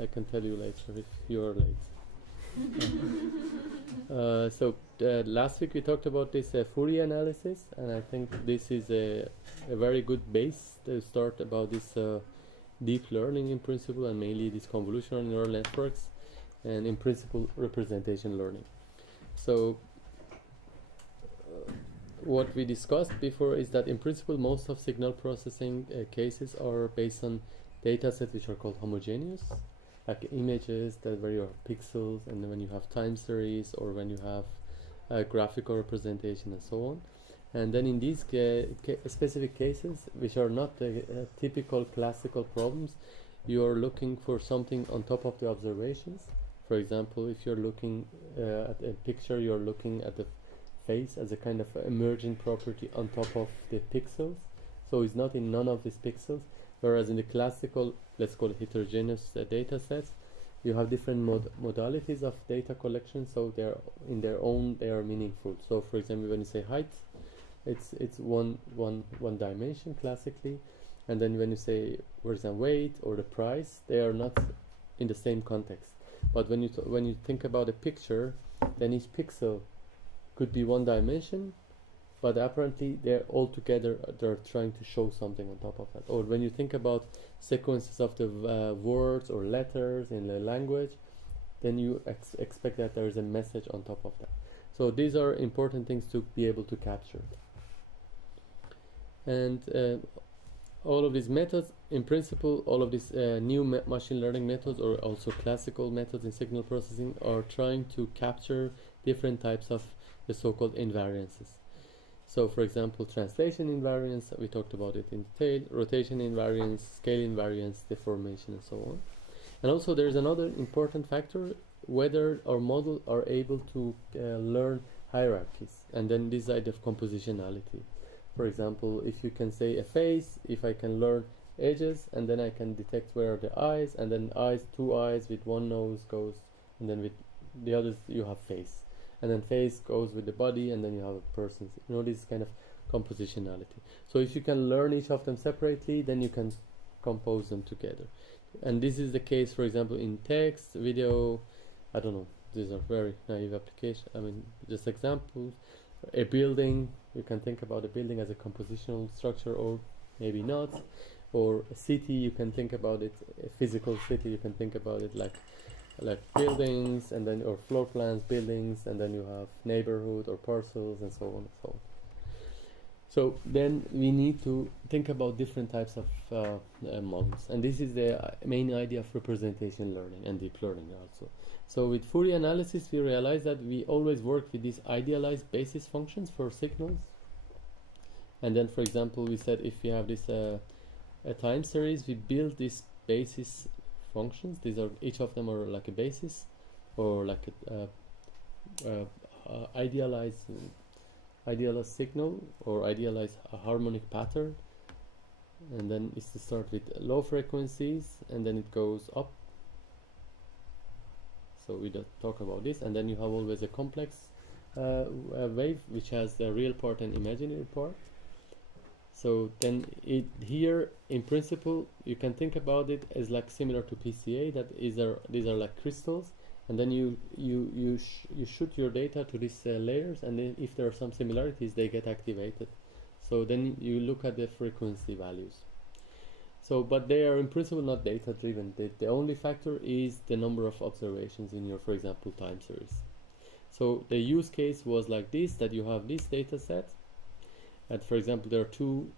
I can tell you later if you are late. So last week we talked about this Fourier analysis, and I think this is a very good base to start about this deep learning in principle, and mainly these convolutional neural networks, and in principle representation learning. So what we discussed before is that in principle most of signal processing cases are based on data sets which are called homogeneous, like images that where you have pixels, and when you have time series, or when you have graphical representation and so on. And then in these specific cases, which are not typical classical problems, you are looking for something on top of the observations. For example, if you're looking at a picture, you're looking at the face as a kind of emerging property on top of the pixels. So it's not in none of these pixels. Whereas in the classical, let's call it heterogeneous data sets, you have different modalities of data collection. So they're in their own, they are meaningful. So for example, when you say height, it's one dimension classically, and then when you say, for example, weight or the price, they are not in the same context. But when you think about a picture, then each pixel could be one dimension, but apparently they're all together, they're trying to show something on top of that. Or when you think about sequences of the words or letters in the language, then you expect that there is a message on top of that. So these are important things to be able to capture. And all of these methods, in principle, all of these new machine learning methods, or also classical methods in signal processing, are trying to capture different types of the so-called invariances. So for example, translation invariance, we talked about it in detail, rotation invariance, scale invariance, deformation, and so on. And also there's another important factor, whether our model are able to learn hierarchies, and then this idea of compositionality. For example, if you can say a face, if I can learn edges, and then I can detect where are the eyes, and then eyes, two eyes with one nose goes, and then with the others you have face, and then face goes with the body, and then you have a person. You know, this kind of compositionality. So if you can learn each of them separately, then you can compose them together. And this is the case, for example, in text, video, I don't know, these are very naive applications. I mean, just examples. A building, you can think about a building as a compositional structure, or maybe not. Or a city, you can think about it, a physical city, you can think about it like buildings, and then, or floor plans, buildings, and then you have neighborhood or parcels, and so on and so on. So then we need to think about different types of models, and this is the main idea of representation learning and deep learning also. So with Fourier analysis, we realize that we always work with these idealized basis functions for signals. And then, for example, we said if we have this a time series, we build these basis functions. These are, each of them are like a basis, or like a idealized signal, or idealized harmonic pattern. And then it's to start with low frequencies, and then it goes up. So we don't talk about this, and then you have always a complex wave, which has the real part and imaginary part. So then here, in principle, you can think about it as like similar to PCA, that these are like crystals, and then you shoot your data to these layers, and then if there are some similarities, they get activated. So then you look at the frequency values. So, but they are in principle not data driven. The only factor is the number of observations in your, for example, time series. So the use case was like this, that you have this data set, and for example, there are two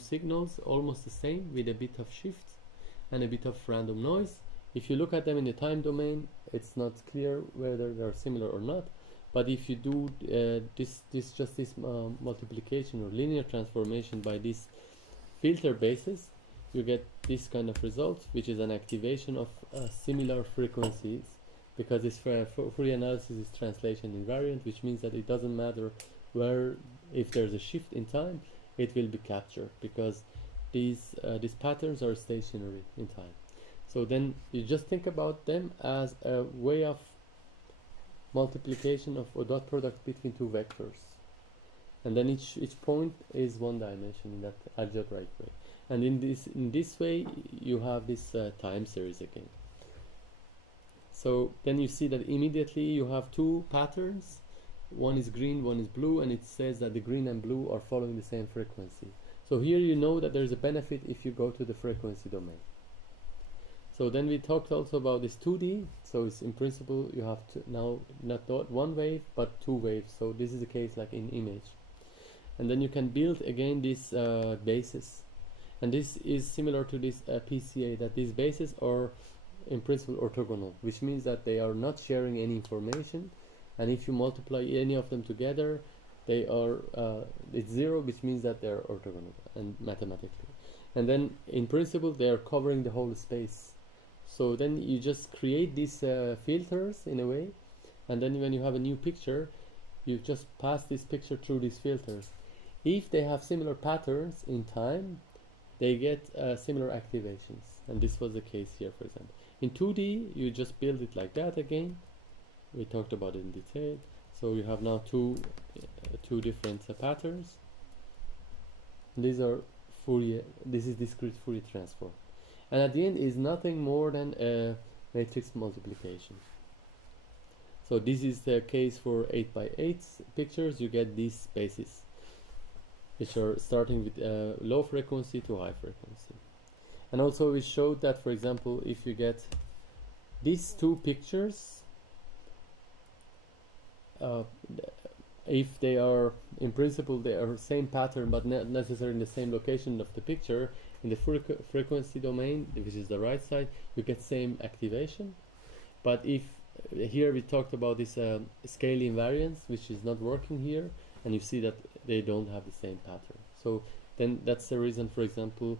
signals almost the same with a bit of shift and a bit of random noise. If you look at them in the time domain, it's not clear whether they are similar or not. But if you do this multiplication or linear transformation by this filter basis, you get this kind of result, which is an activation of similar frequencies, because this Fourier analysis is translation invariant, which means that it doesn't matter where, if there's a shift in time, it will be captured, because these patterns are stationary in time. So then you just think about them as a way of multiplication of a dot product between two vectors, and then each point is one dimension in that algebraic way. And in this way you have this time series again. So then you see that immediately you have two patterns. One is green, one is blue, and it says that the green and blue are following the same frequency. So here you know that there is a benefit if you go to the frequency domain. So then we talked also about this 2D. So it's in principle you have to now not one wave but two waves. So this is the case like in image. And then you can build again this basis. And this is similar to this PCA, that these bases are in principle orthogonal, which means that they are not sharing any information. And if you multiply any of them together, they are it's 0, which means that they are orthogonal and mathematically. And then in principle they are covering the whole space. So then you just create these filters in a way, and then when you have a new picture, you just pass this picture through these filters. If they have similar patterns in time, they get similar activations, and this was the case here, for example. In 2D, you just build it like that again. We talked about it in detail. So you have now two different patterns. These are Fourier. This is discrete Fourier transform, and at the end is nothing more than a matrix multiplication. So this is the case for 8x8 pictures. You get these spaces, which are starting with low frequency to high frequency. And also we showed that, for example, if you get these two pictures, if they are in principle they are same pattern but not necessarily in the same location of the picture, in the frequency domain, which is the right side, you get same activation. But if here we talked about this scale invariance, which is not working here, and you see that they don't have the same pattern. So then that's the reason, for example,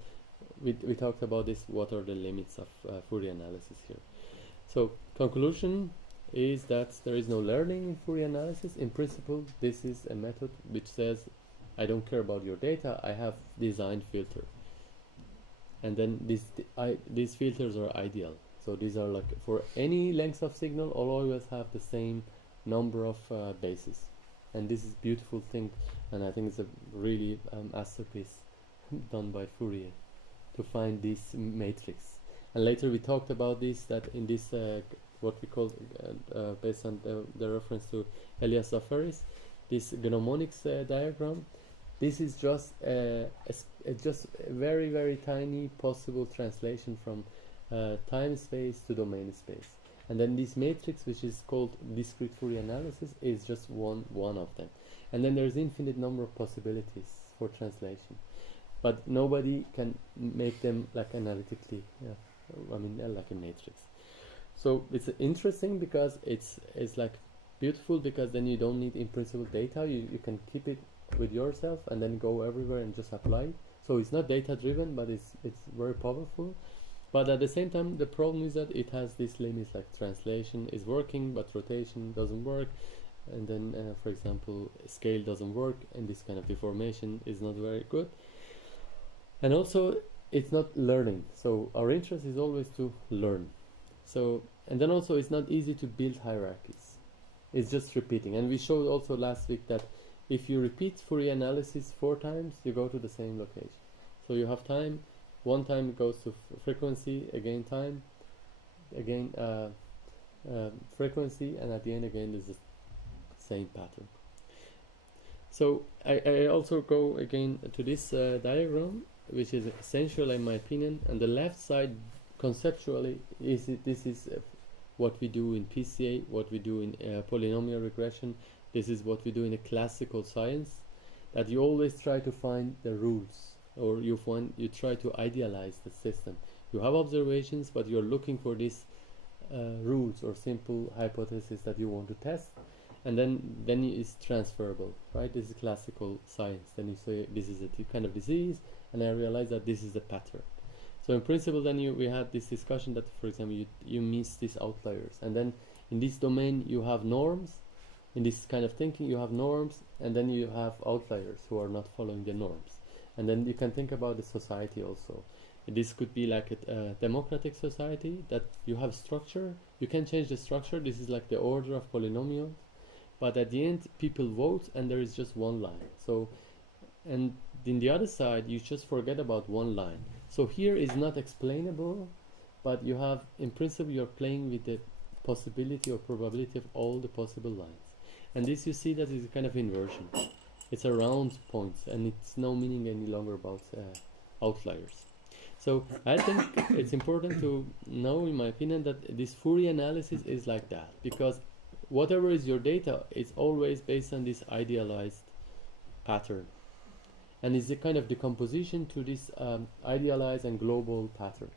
we talked about this, what are the limits of Fourier analysis here. So conclusion is that there is no learning in Fourier analysis. In principle, this is a method which says, I don't care about your data, I have designed filter. And then these filters are ideal. So these are like for any length of signal, I'll always have the same number of bases. And this is beautiful thing, and I think it's a really masterpiece done by Fourier to find this matrix. And later we talked about this, that in this what we call based on the reference to Elias Zafaris, this gnomonics diagram. This is just just a very, very tiny possible translation from time space to domain space. And then this matrix, which is called discrete Fourier analysis, is just one of them. And then there's infinite number of possibilities for translation, but nobody can make them like analytically. I mean, like a matrix. So it's interesting because it's like beautiful, because then you don't need in principle data. You can keep it with yourself and then go everywhere and just apply it. So it's not data driven, but it's very powerful. But at the same time, the problem is that it has these limits, like translation is working, but rotation doesn't work. And then, for example, scale doesn't work, and this kind of deformation is not very good. And also, it's not learning. So our interest is always to learn. So, and then also, it's not easy to build hierarchies. It's just repeating. And we showed also last week that if you repeat Fourier analysis 4 times, you go to the same location. So you have time. One time it goes to frequency, again time, again frequency, and at the end again there's the same pattern. So I also go again to this diagram, which is essential in my opinion. And the left side conceptually this is what we do in PCA, what we do in polynomial regression. This is what we do in a classical science, that you always try to find the rules, or you try to idealize the system. You have observations, but you're looking for these rules or simple hypotheses that you want to test, and then it's transferable, right? This is classical science. Then you say this is a kind of disease, and I realize that this is a pattern. So in principle, then we had this discussion that, for example, you miss these outliers, and then in this domain you have norms. In this kind of thinking, you have norms, and then you have outliers who are not following the norms. And then you can think about the society also. This could be like a democratic society, that you have structure. You can change the structure. This is like the order of polynomials. But at the end, people vote, and there is just one line. So and in the other side you just forget about one line. So here is not explainable, but you have, in principle, you're playing with the possibility or probability of all the possible lines. And this, you see, that is a kind of inversion. It's around points, and it's no meaning any longer about outliers. So I think it's important to know, in my opinion, that this Fourier analysis is like that, because whatever is your data, it's always based on this idealized pattern, and it's a kind of decomposition to this idealized and global pattern.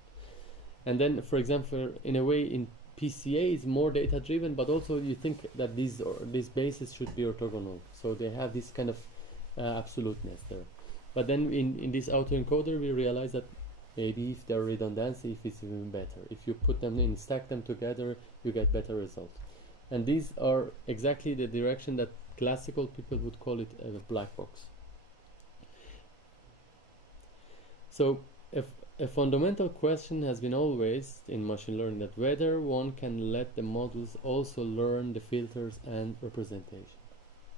And then, for example, in a way, in PCA is more data driven, but also you think that these bases should be orthogonal, so they have this kind of absoluteness there. But then in this autoencoder, we realize that maybe if they're redundancy, if it's even better. If you put them in, stack them together, you get better results. And these are exactly the direction that classical people would call it a black box. So if a fundamental question has been always in machine learning that whether one can let the models also learn the filters and representation,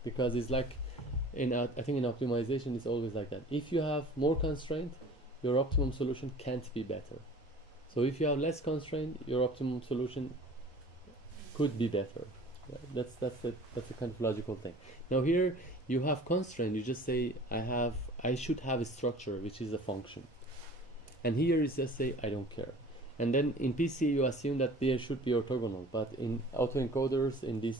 because it's like I think in optimization it's always like that. If you have more constraint, your optimum solution can't be better. So if you have less constraint, your optimum solution could be better. That's a kind of logical thing. Now here you have constraint. You just say I should have a structure which is a function, and here is just say I don't care. And then in PC you assume that there should be orthogonal, but in autoencoders, in this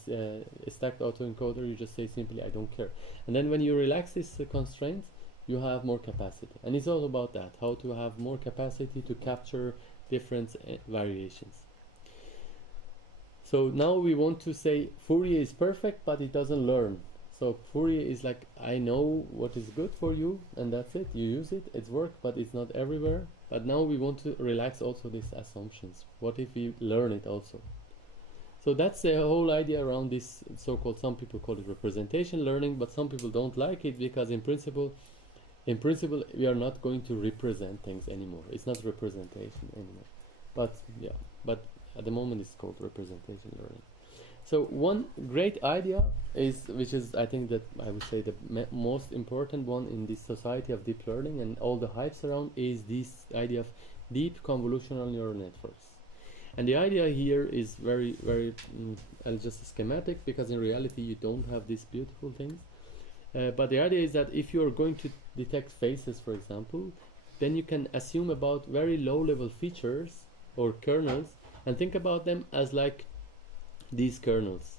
stacked autoencoder, you just say simply I don't care. And then when you relax this constraint, you have more capacity, and it's all about that, how to have more capacity to capture different variations. So now we want to say Fourier is perfect, but it doesn't learn. So Fourier is like, I know what is good for you, and that's it. You use it, it's work, but it's not everywhere. But now we want to relax also these assumptions. What if we learn it also? So that's the whole idea around this so-called, some people call it representation learning, but some people don't like it because in principle, we are not going to represent things anymore. It's not representation anymore. But yeah, but at the moment it's called representation learning. So one great idea is, which is I think that I would say the most important one in this society of deep learning and all the hypes around, is this idea of deep convolutional neural networks. And the idea here is very, very just schematic, because in reality you don't have these beautiful things. But the idea is that if you are going to detect faces, for example, then you can assume about very low-level features or kernels and think about them as like these kernels,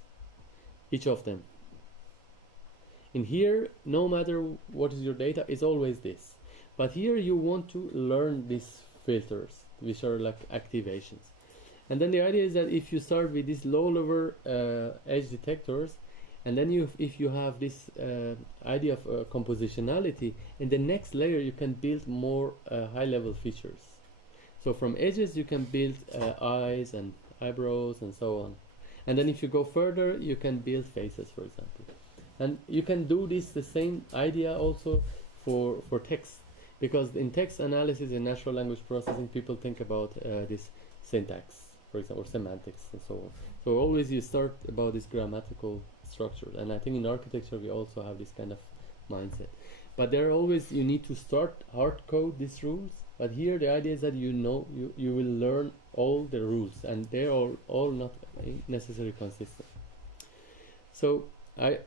each of them. In here, no matter what is your data, is always this. But here you want to learn these filters, which are like activations. And then the idea is that if you start with these low-level edge detectors, and then if you have this idea of compositionality, in the next layer you can build more high-level features. So from edges you can build eyes and eyebrows and so on. And then if you go further, you can build faces, for example. And you can do this, the same idea also for text, because in text analysis and natural language processing, people think about this syntax, for example, or semantics and so on. So always you start about this grammatical structure, and I think in architecture we also have this kind of mindset. But there are always, you need to start hard code these rules. But here the idea is that you will learn all the rules, and they are all not necessarily consistent. So I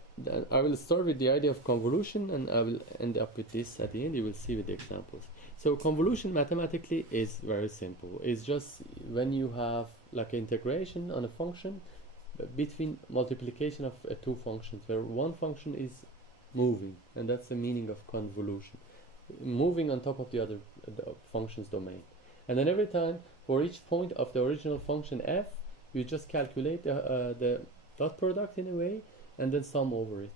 will start with the idea of convolution, and I will end up with this at the end. You will see with the examples. So convolution mathematically is very simple. It's just when you have like integration on a function between multiplication of two functions, where one function is moving, and that's the meaning of convolution. Moving on top of the other function's domain. And then every time, for each point of the original function f, you just calculate the dot product in a way, and then sum over it.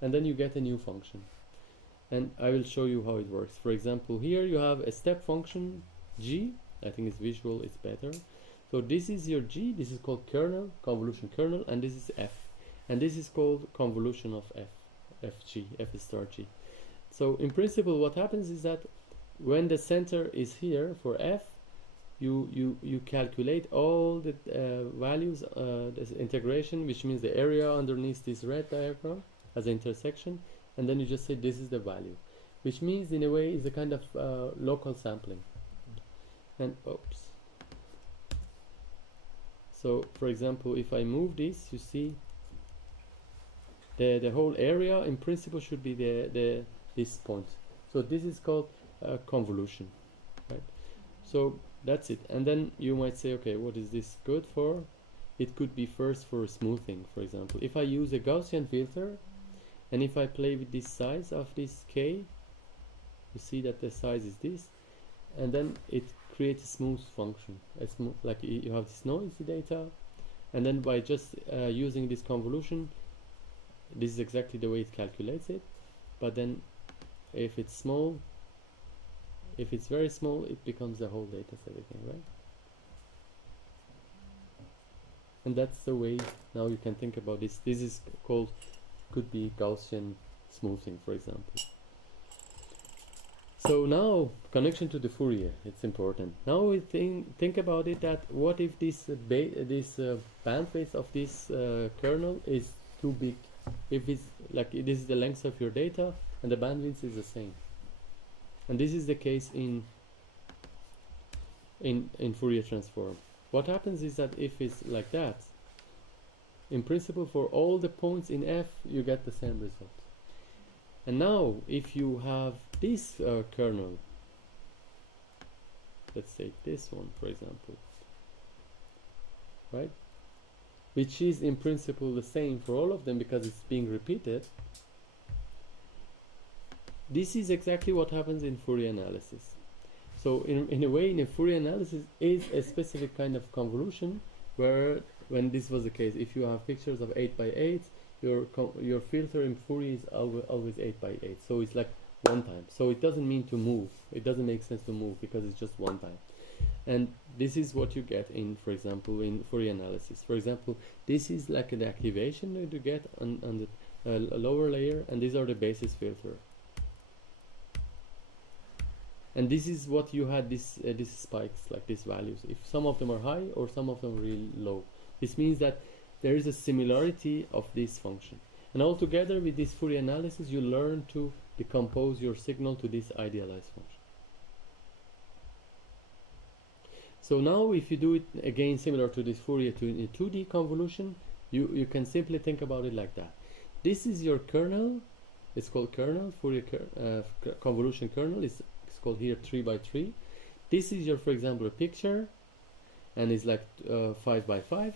And then you get a new function. And I will show you how it works. For example, here you have a step function g. I think it's visual, it's better. So this is your g, this is called kernel, convolution kernel, and this is f. And this is called convolution of f star g. So in principle, what happens is that when the center is here for f, you calculate all the values, this integration, which means the area underneath this red diagram as an intersection, and then you just say this is the value. which means in a way is a kind of local sampling. And oops. So for example, if I move this, you see the whole area in principle should be this point. So this is called convolution, right? So that's it. And then you might say, okay, what is this good for? It could be first for smoothing, for example. If I use a Gaussian filter, and if I play with this size of this k, you see that the size is this, and then it creates a smooth function. Like you have this noisy data, and then by just using this convolution, this is exactly the way it calculates it. But then if it's small, if it's very small, it becomes the whole data set again, right? And that's the way now you can think about this. This is called, could be Gaussian smoothing, for example. So now, connection to the Fourier, it's important. Now we think about it, that what if this bandwidth of this kernel is too big? If it's like this is the length of your data and the bandwidth is the same. And this is the case in Fourier transform. What happens is that if it's like that, in principle for all the points in F, you get the same result. And now, if you have this kernel, let's say this one, for example, right? Which is in principle the same for all of them because it's being repeated. This is exactly what happens in Fourier analysis. So in a way, in a Fourier analysis is a specific kind of convolution where, when this was the case, if you have pictures of 8 by 8, your filter in Fourier is always 8 by 8. So it's like one time. So it doesn't mean to move. It doesn't make sense to move because it's just one time. And this is what you get in, for example, in Fourier analysis. For example, this is like an activation that you get on the lower layer, and these are the basis filter. And this is what you had, these spikes, like these values. If some of them are high or some of them are really low. This means that there is a similarity of this function. And altogether with this Fourier analysis, you learn to decompose your signal to this idealized function. So now if you do it again similar to this Fourier to 2D convolution, you can simply think about it like that. This is your kernel. It's called kernel, Fourier convolution kernel. It's called here 3 by 3. This is your, for example, a picture, and it's like 5 by 5,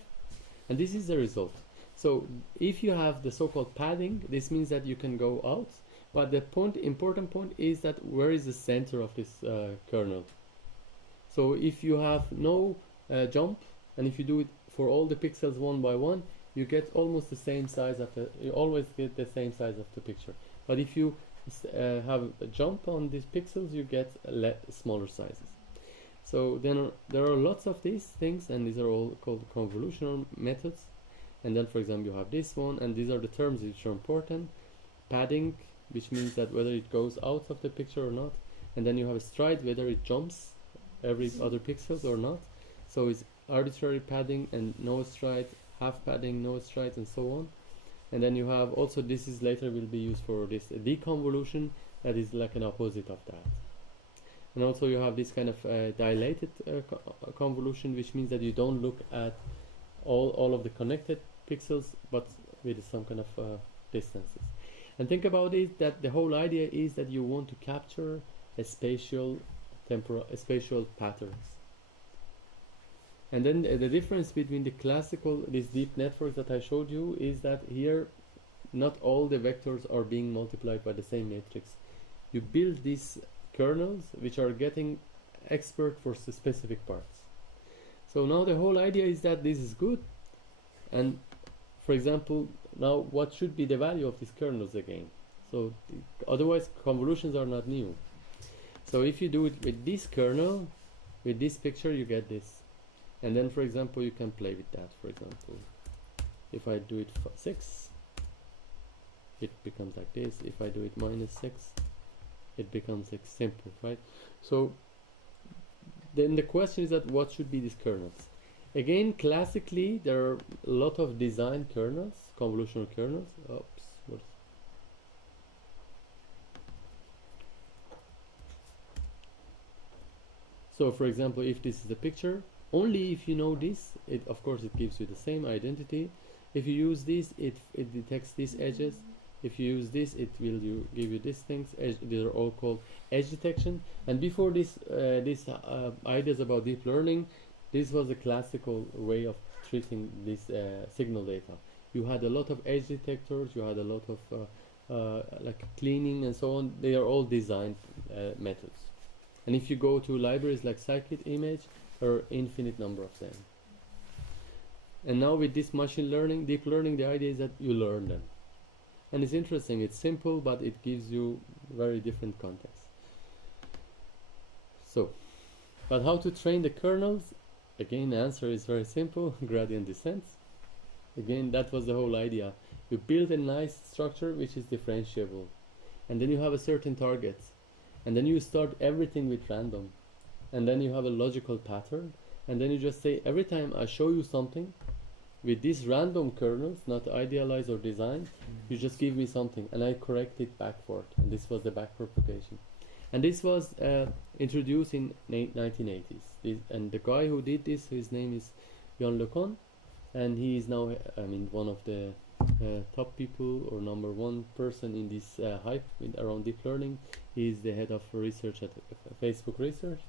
and this is the result. So if you have the so-called padding, this means that you can go out, but the important point is that where is the center of this kernel. So if you have no jump, and if you do it for all the pixels one by one, you get almost the same size of you always get the same size of the picture. But if you have a jump on these pixels, you get smaller sizes. So then there are lots of these things, and these are all called convolutional methods. And then, for example, you have this one, and these are the terms which are important. Padding, which means that whether it goes out of the picture or not. And then you have a stride, whether it jumps every other pixels or not. So it's arbitrary padding and no stride, half padding, no stride, and so on. And then you have also, this is later will be used for this deconvolution, that is like an opposite of that. And also you have this kind of dilated convolution, which means that you don't look at all of the connected pixels, but with some kind of distances. And think about it, that the whole idea is that you want to capture a spatial patterns. And then the difference between the classical, these deep networks that I showed you, is that here not all the vectors are being multiplied by the same matrix. You build these kernels which are getting expert for specific parts. So now the whole idea is that this is good. And for example, now what should be the value of these kernels again? So otherwise convolutions are not new. So if you do it with this kernel, with this picture, you get this. And then, for example, you can play with that. For example, if I do it 6, it becomes like this. If I do it -6, it becomes like simple, right? So then the question is that what should be these kernels? Again, classically, there are a lot of design kernels, convolutional kernels. Oops, So for example, if this is a picture, only if you know this, it of course it gives you the same identity. If you use this, it detects these edges. If you use this, it will give you these things. These are all called edge detection. And before this, ideas about deep learning, this was a classical way of treating this signal data. You had a lot of edge detectors. You had a lot of like cleaning and so on. They are all designed methods. And if you go to libraries like scikit image, there are infinite number of them. And now with this machine learning, deep learning, the idea is that you learn them. And it's interesting, it's simple, but it gives you very different context. So, but how to train the kernels? Again, the answer is very simple, gradient descent. Again, that was the whole idea. You build a nice structure which is differentiable. And then you have a certain target. And then you start everything with random. And then you have a logical pattern. And then you just say, every time I show you something, with these random kernels, not idealized or designed, you just give me something and I correct it backward. And this was the backpropagation. And this was introduced in 1980s. And the guy who did this, his name is Yann LeCun, and he is now, one of the top people or number one person in this hype around deep learning. He is the head of research at Facebook Research.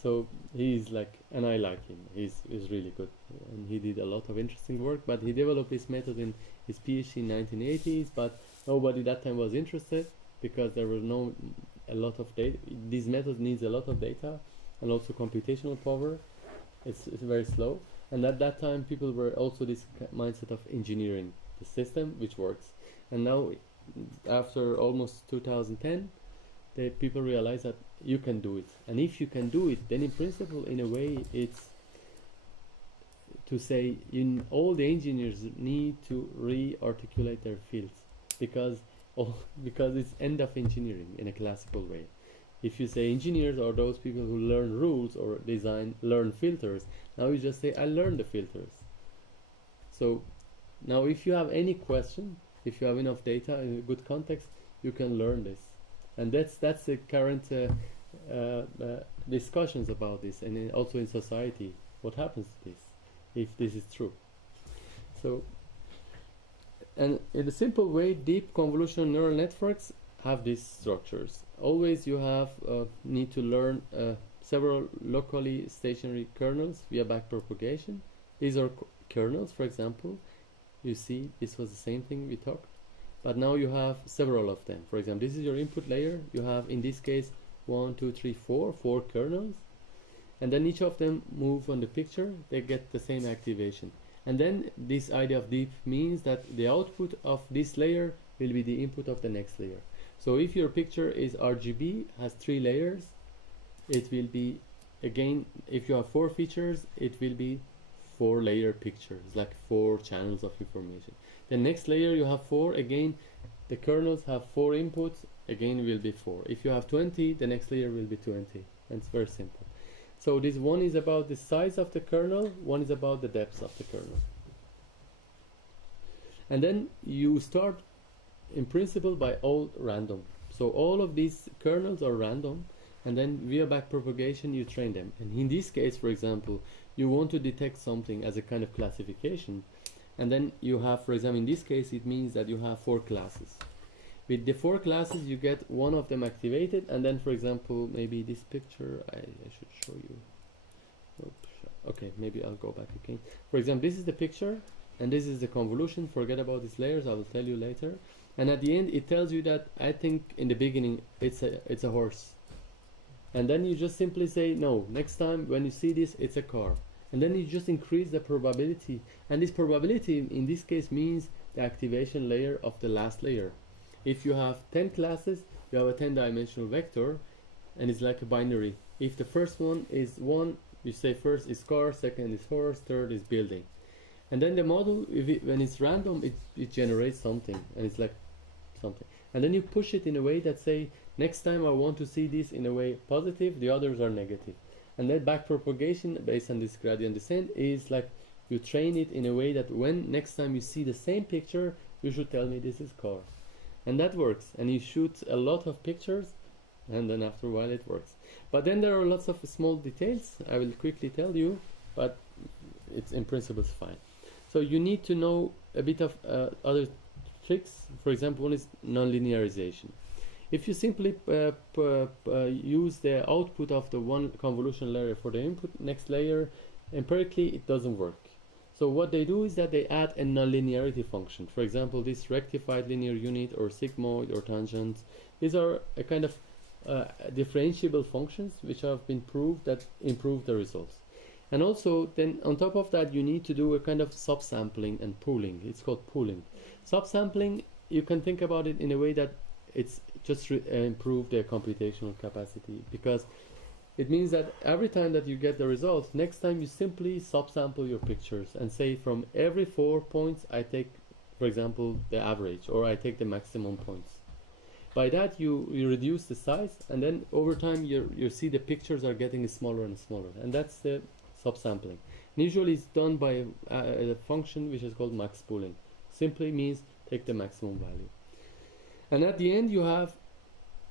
So he's like, and I like him. He's really good, and he did a lot of interesting work. But he developed this method in his PhD in 1980s. But nobody that time was interested because there was a lot of data. This method needs a lot of data and also computational power. It's very slow. And at that time, people were also this mindset of engineering the system, which works. And now, after almost 2010. People realize that you can do it, and if you can do it, then in principle, in a way, it's to say all the engineers need to re-articulate their fields because it's end of engineering in a classical way. If you say engineers are those people who learn rules or learn filters, now you just say I learned the filters. So now if you have any question, if you have enough data in a good context, you can learn this. And that's the current discussions about this, and also in society, what happens to this, if this is true. So, and in a simple way, deep convolutional neural networks have these structures. Always you have need to learn several locally stationary kernels via backpropagation. These are kernels, for example. You see, this was the same thing we talked. But now you have several of them. For example, this is your input layer. You have, in this case, 4 kernels. And then each of them move on the picture. They get the same activation. And then this idea of deep means that the output of this layer will be the input of the next layer. So if your picture is RGB, has 3 layers, it will be, again, if you have 4 features, it will be 4-layer pictures, like 4 channels of information. The next layer you have 4, again the kernels have 4 inputs, again will be 4. If you have 20, the next layer will be 20, and it's very simple. So this one is about the size of the kernel, one is about the depth of the kernel. And then you start in principle by all random. So all of these kernels are random, and then via backpropagation you train them. And in this case, for example, you want to detect something as a kind of classification. And then you have, for example, in this case, it means that you have 4 classes. With the 4 classes, you get one of them activated, and then, for example, maybe this picture, I should show you. Oops. Okay, maybe I'll go back again. For example, this is the picture, and this is the convolution. Forget about these layers, I will tell you later. And at the end, it tells you that, I think, in the beginning, it's a horse. And then you just simply say, no, next time when you see this, it's a car. And then you just increase the probability, and this probability in this case means the activation layer of the last layer. If you have 10 classes, you have a 10-dimensional vector, and it's like a binary. If the first one is 1, you say first is car, second is horse, third is building. And then the model, when it's random, it generates something, and it's like something. And then you push it in a way that say, next time I want to see this in a way positive, the others are negative. And then backpropagation based on this gradient descent is like you train it in a way that when next time you see the same picture, you should tell me this is car. And that works. And you shoot a lot of pictures, and then after a while it works. But then there are lots of small details I will quickly tell you, but it's in principle fine. So you need to know a bit of other tricks. For example, one is nonlinearization. If you simply use the output of the one convolution layer for the input, next layer, empirically it doesn't work. So what they do is that they add a nonlinearity function. For example, this rectified linear unit or sigmoid or tangent. These are a kind of differentiable functions which have been proved that improve the results. And also then on top of that you need to do a kind of subsampling and pooling. It's called pooling. Subsampling, you can think about it in a way that it's just improve their computational capacity, because it means that every time that you get the results, next time you simply subsample your pictures and say from every 4 points I take, for example, the average, or I take the maximum points. By that you reduce the size, and then over time you see the pictures are getting smaller and smaller, and that's the subsampling. And usually it's done by a function which is called max pooling. Simply means take the maximum value. And at the end you have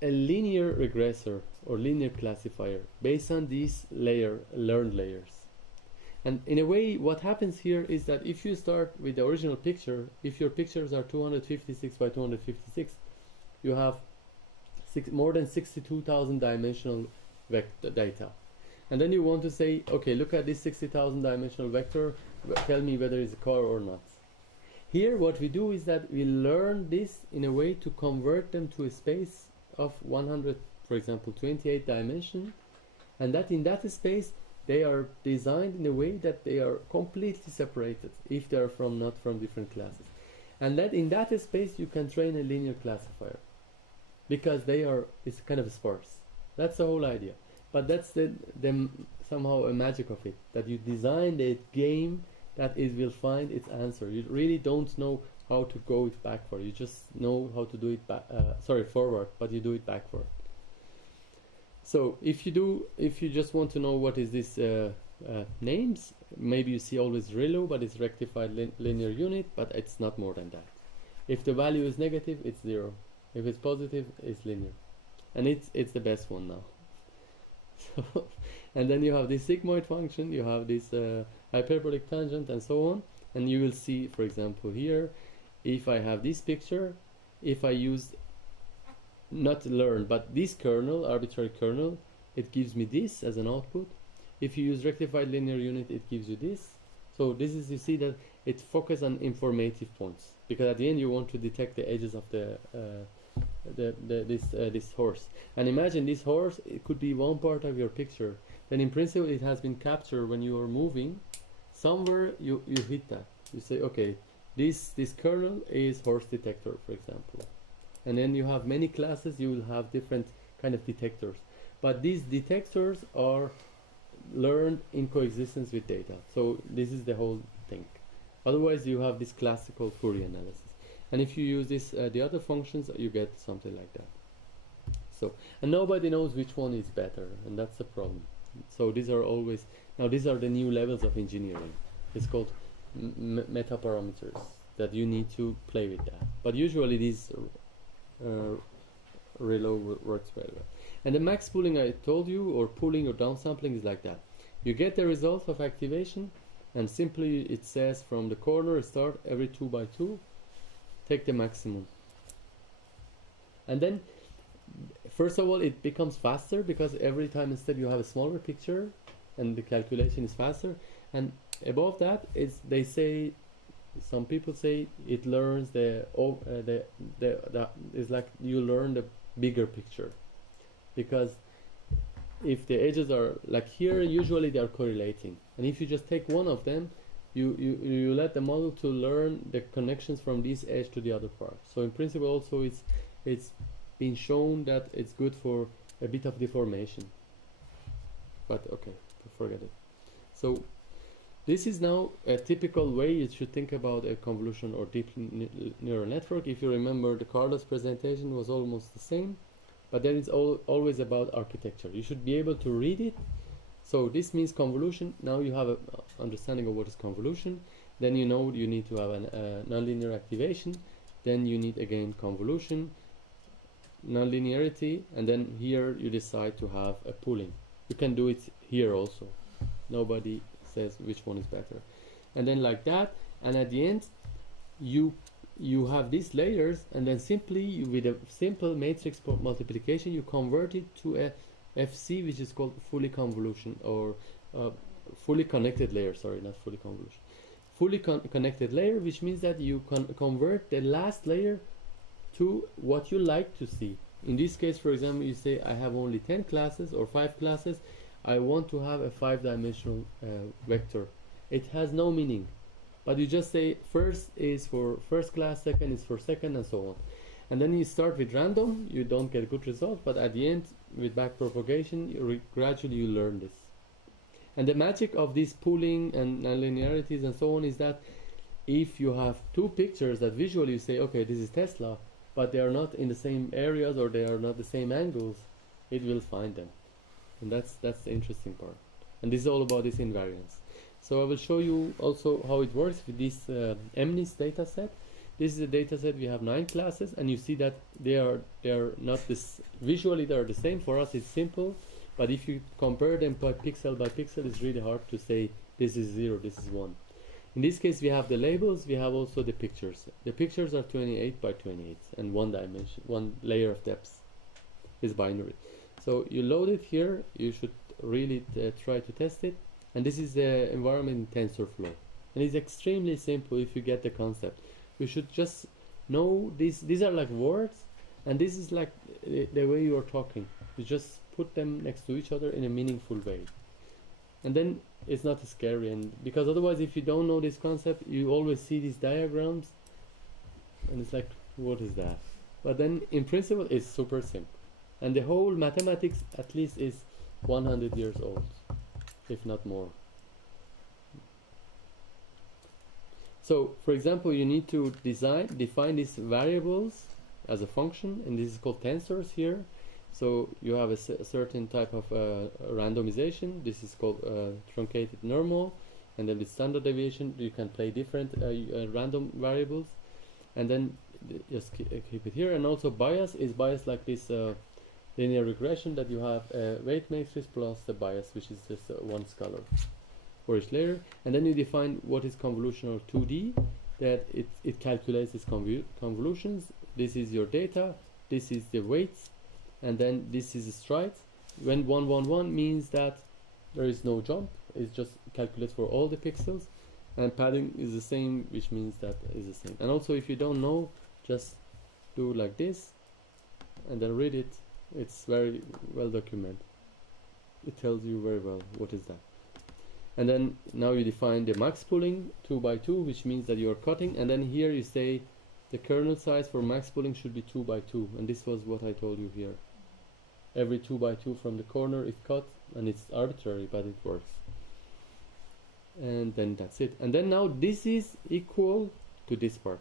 a linear regressor or linear classifier based on these learned layers. And in a way what happens here is that if you start with the original picture, if your pictures are 256 by 256, you have more than 62,000 dimensional vector data. And then you want to say, okay, look at this 60,000 dimensional vector, tell me whether it's a car or not. Here what we do is that we learn this in a way to convert them to a space of 100, for example, 28 dimension, and that in that space they are designed in a way that they are completely separated if they are not from different classes. And that in that space you can train a linear classifier, because it's kind of sparse. That's the whole idea. But that's the somehow a magic of it, that you design a game that it will find its answer. You really don't know how to go it backward. You just know how to do it forward, but you do it backward. So if you just want to know what is this names, maybe you see always ReLU, but it's rectified linear unit, but it's not more than that. If the value is negative, it's 0. If it's positive, it's linear, and it's the best one now. So, and then you have this sigmoid function, you have this hyperbolic tangent, and so on. And you will see, for example, here, if I have this picture, if I use not learn, but this kernel, arbitrary kernel, it gives me this as an output. If you use rectified linear unit, it gives you this. So this is, you see that it focuses on informative points, because at the end you want to detect the edges of this horse. And imagine this horse, it could be one part of your picture. Then in principle it has been captured when you are moving. Somewhere you hit that. You say, okay, this kernel is horse detector, for example. And then you have many classes, you will have different kind of detectors. But these detectors are learned in coexistence with data. So this is the whole thing. Otherwise you have this classical Fourier analysis. And if you use this, the other functions, you get something like that. So, and nobody knows which one is better, and that's the problem. So these are always, now these are the new levels of engineering. It's called meta parameters, that you need to play with that. But usually these ReLU works very well. And the max pooling I told you, or pooling or downsampling, is like that. You get the result of activation, and simply it says from the corner start every 2 by 2, take the maximum. And then first of all it becomes faster, because every time instead you have a smaller picture and the calculation is faster. And above that is, they say, some people say it learns it's like you learn the bigger picture, because if the edges are like here, usually they are correlating, and if you just take one of them, you let the model to learn the connections from this edge to the other part. So in principle also it's been shown that it's good for a bit of deformation. But okay, forget it. So this is now a typical way you should think about a convolution or deep neural network. If you remember, the Carlos presentation was almost the same, but then it's always about architecture. You should be able to read it. So this means convolution. Now you have an understanding of what is convolution. Then you know you need to have a nonlinear activation. Then you need again convolution. nonlinearity, and then here you decide to have a pooling. You can do it here also. Nobody says which one is better. And then like that, and at the end you have these layers, and then simply with a simple matrix multiplication you convert it to a FC, which is called fully convolution, or fully connected layer, sorry, not fully convolution. Fully connected layer, which means that you convert the last layer to what you like to see. In this case, for example, you say I have only 10 classes or 5 classes. I want to have a 5-dimensional vector. It has no meaning, but you just say first is for first class, second is for second, and so on. And then you start with random, you don't get good results, but at the end, with back propagation, gradually you learn this. And the magic of this pooling and nonlinearities and so on is that if you have two pictures that visually you say, okay, this is Tesla, but they are not in the same areas or they are not the same angles, it will find them. And that's the interesting part. And this is all about this invariance. So I will show you also how it works with this MNIST data set. This is a data set, we have 9 classes, and you see that they are not this, visually they are the same. For us it's simple, but if you compare them by pixel, it's really hard to say this is 0, this is 1. In this case we have the labels, we have also the pictures. The pictures are 28 by 28 and one dimension, one layer of depth is binary. So you load it here, you should really try to test it. And this is the environment in TensorFlow. And it's extremely simple if you get the concept. You should just know these are like words, and this is like the way you are talking. You just put them next to each other in a meaningful way. And then it's not scary, and because otherwise if you don't know this concept, you always see these diagrams and it's like, what is that? But then in principle it's super simple. And the whole mathematics at least is 100 years old, if not more. So for example, you need to define these variables as a function, and this is called tensors here. So you have a certain type of randomization. This is called truncated normal, and then with standard deviation you can play different random variables, and then just keep it here. And also bias is bias like this linear regression, that you have a weight matrix plus the bias, which is just one scalar for each layer. And then you define what is convolutional 2D, that it calculates these convolutions. This is your data, this is the weights, and then this is a stride. When 1 1 1 means that there is no jump, it just calculates for all the pixels, and padding is the same, which means that is the same. And also if you don't know, just do like this and then read it. It's very well documented. It tells you very well what is that. And then now you define the max pooling 2 by 2, which means that you are cutting, and then here you say the kernel size for max pooling should be 2 by 2, and this was what I told you here. Every 2 by 2 from the corner is cut, and it's arbitrary, but it works. And then that's it. And then now this is equal to this part.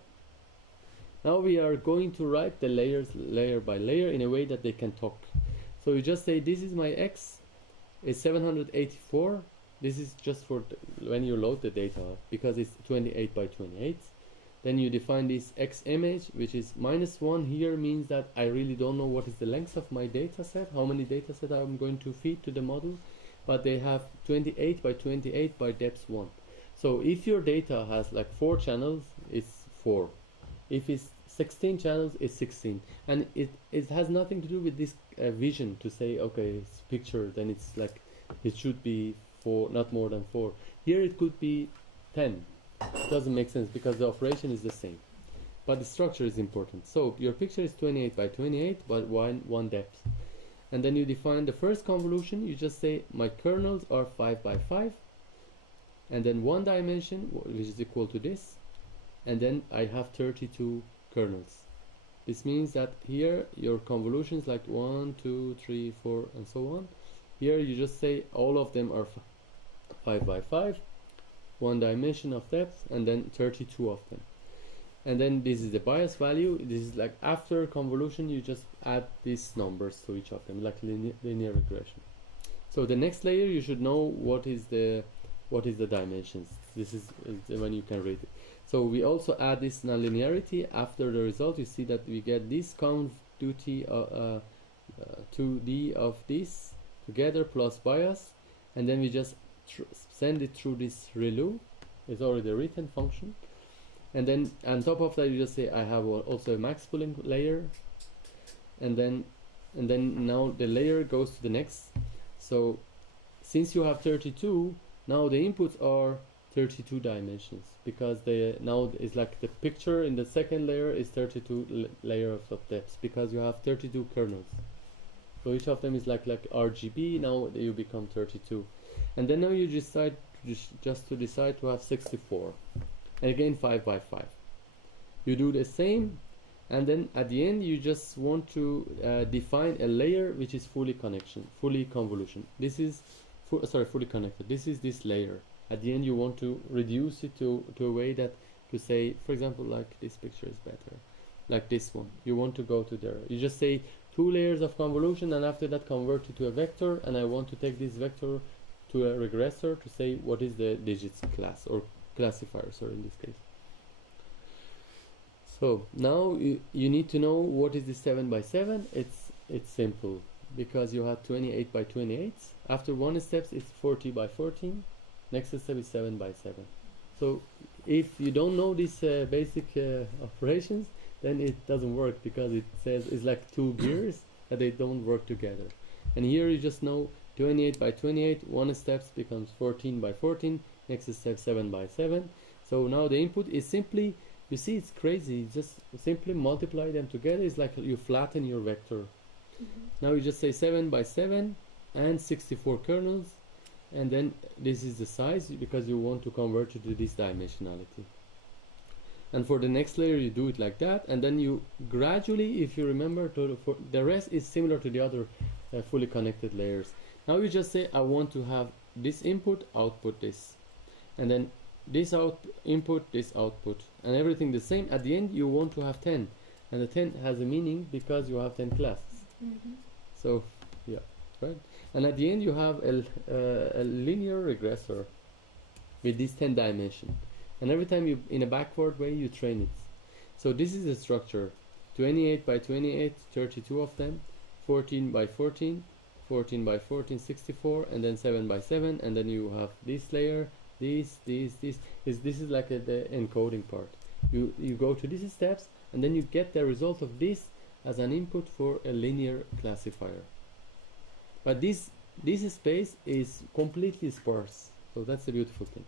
Now we are going to write the layers layer by layer in a way that they can talk. So you just say this is my x is 784. This is just for when you load the data, because it's 28 by 28. Then you define this x image, which is -1 here, means that I really don't know what is the length of my data set, how many data set I'm going to feed to the model, but they have 28 by 28 by depth 1. So if your data has like 4 channels, it's 4. If it's 16 channels, it's 16. And it has nothing to do with this vision to say, okay, it's picture, then it's like it should be 4, not more than 4. Here it could be 10. It doesn't make sense because the operation is the same, but the structure is important. So your picture is 28 by 28, but one depth. And then you define the first convolution. You just say my kernels are 5 by 5, and then one dimension, which is equal to this, and then I have 32 kernels. This means that here your convolutions like 1, 2, 3, 4, and so on. Here you just say all of them are 5 by 5, one dimension of depth, and then 32 of them. And then this is the bias value. This is like after convolution, you just add these numbers to each of them, like linear regression. So the next layer, you should know what is the dimensions. This is when you can read it. So we also add this nonlinearity after the result. You see that we get this 2D of this together plus bias, and then we just send it through this ReLU. It's already a written function, and then on top of that you just say I have also a max pooling layer, and then now the layer goes to the next. So since you have 32, now the inputs are 32 dimensions, because now it's like the picture in the second layer is 32 layers of depth, because you have 32 kernels. So each of them is like RGB. Now you become 32, and then now you decide to have 64, and again 5 by 5. You do the same, and then at the end you just want to define a layer which is fully convolution. This is fully connected. This is this layer. At the end you want to reduce it to a way that to say, for example, like this picture is better, like this one. You want to go to there. You just say 2 layers of convolution, and after that convert it to a vector, and I want to take this vector to a regressor to say what is the digits class or classifier, sorry, in this case. So now you need to know what is the 7 by 7. It's simple, because you have 28 by 28. After one step it's 40 by 14. Next step is 7 by 7. So if you don't know these basic operations, then it doesn't work, because it says it's like 2 gears that they don't work together. And here you just know 28 by 28, one step becomes 14 by 14, next step 7 by 7. So now the input is simply, you see, it's crazy, just simply multiply them together. It's like you flatten your vector. Now you just say 7 by 7 and 64 kernels, and then this is the size, because you want to convert it to this dimensionality. And for the next layer you do it like that, and then you gradually, if you remember, for the rest is similar to the other fully connected layers. Now you just say I want to have this input, output this, and then this input, this output, and everything the same. At the end you want to have 10, and the 10 has a meaning because you have 10 classes. So yeah, right. And at the end you have a linear regressor with this 10 dimension, and every time you, in a backward way, you train it. So this is the structure: 28 by 28, 32 of them, 14 by 14, 14 by 14, 64, and then 7 by 7, and then you have this layer, this is like the encoding part. You go to these steps, and then you get the result of this as an input for a linear classifier. But this space is completely sparse, so that's the beautiful thing.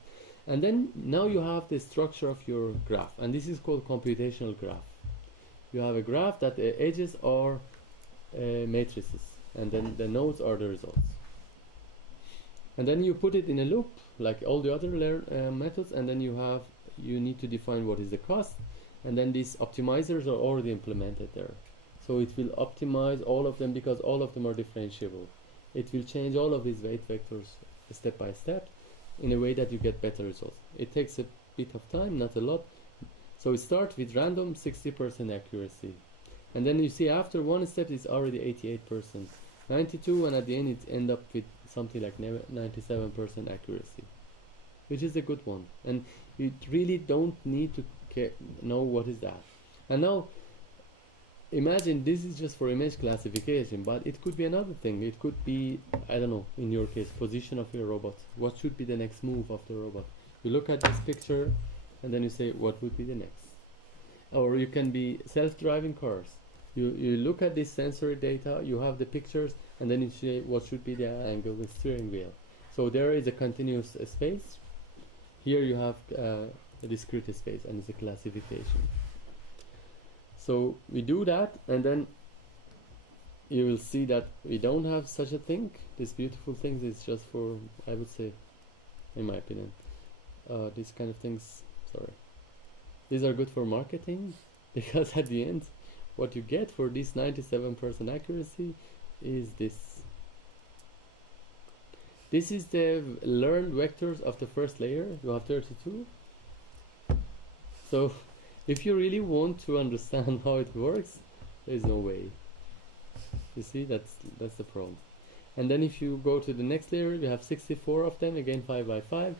And then now you have the structure of your graph, and this is called computational graph. You have a graph that the edges are matrices, and then the nodes are the results. And then you put it in a loop like all the other methods, and then you need to define what is the cost, and then these optimizers are already implemented there. So it will optimize all of them, because all of them are differentiable. It will change all of these weight vectors step by step in a way that you get better results. It takes a bit of time, not a lot. So it starts with random 60% accuracy, and then you see after one step it's already 88%, 92, and at the end it ends up with something like 97% accuracy, which is a good one. And you really don't need to know what is that. And now imagine this is just for image classification, but it could be another thing. It could be, I don't know, in your case, position of your robot. What should be the next move of the robot? You look at this picture, and then you say, what would be the next? Or you can be self-driving cars. You look at this sensory data, you have the pictures, and then you say, what should be the angle with steering wheel? So there is a continuous space. Here you have a discrete space, and it's a classification. So we do that, and then you will see that we don't have such a thing. This beautiful things is just for, I would say, in my opinion, these kind of things, sorry, these are good for marketing, because at the end what you get for this 97% accuracy is this. This is the learned vectors of the first layer. You have 32. So if you really want to understand how it works, there is no way. You see, that's the problem. And then if you go to the next layer, you have 64 of them, again 5 by 5.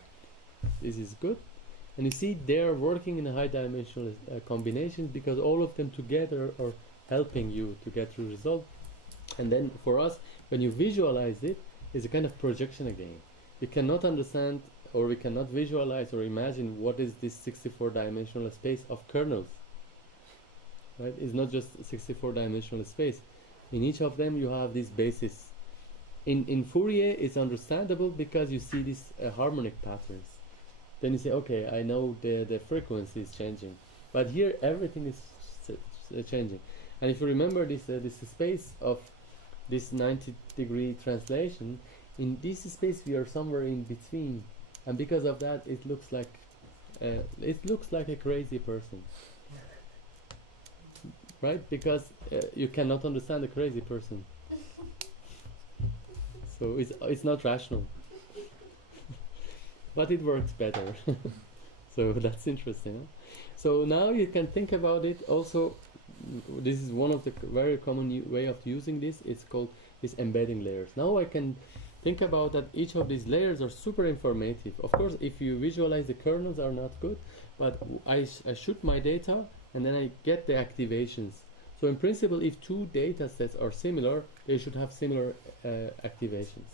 This is good. And you see they are working in a high dimensional combinations, because all of them together are helping you to get to result. And then for us, when you visualize it, it's a kind of projection again. We cannot understand, or we cannot visualize or imagine what is this 64-dimensional space of kernels. Right? It's not just 64-dimensional space. In each of them, you have this basis. In Fourier, it's understandable because you see these harmonic patterns. Then you say, okay, I know the frequency is changing. But here, everything is changing. And if you remember this space of this 90-degree translation, in this space we are somewhere in between, and because of that, it looks like a crazy person, right? Because you cannot understand a crazy person, so it's not rational, but it works better. So that's interesting. Huh? So now you can think about it also. This is one of the very common way of using this. It's called this embedding layers. Now I can think about that each of these layers are super informative. Of course, if you visualize, the kernels are not good, but I shoot my data and then I get the activations. So in principle, if two data sets are similar, they should have similar activations.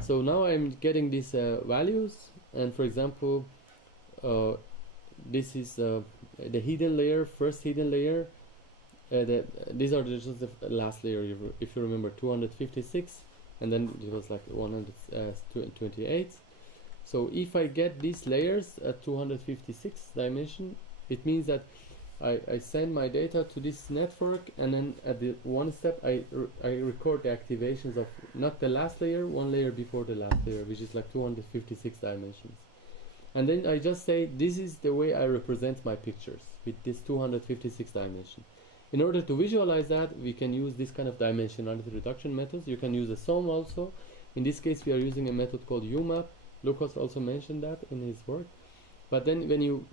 So now I'm getting these values, and for example, this is the hidden layer, first hidden layer. These are just the last layer, if you remember, 256, and then it was like 128. So if I get these layers at 256 dimension, it means that I send my data to this network, and then at the one step I record the activations of not the last layer, one layer before the last layer, which is like 256 dimensions. And then I just say, this is the way I represent my pictures with this 256 dimension. In order to visualize that, we can use this kind of dimensionality reduction methods. You can use a sum also. In this case, we are using a method called UMAP. Lucas also mentioned that in his work. But then when you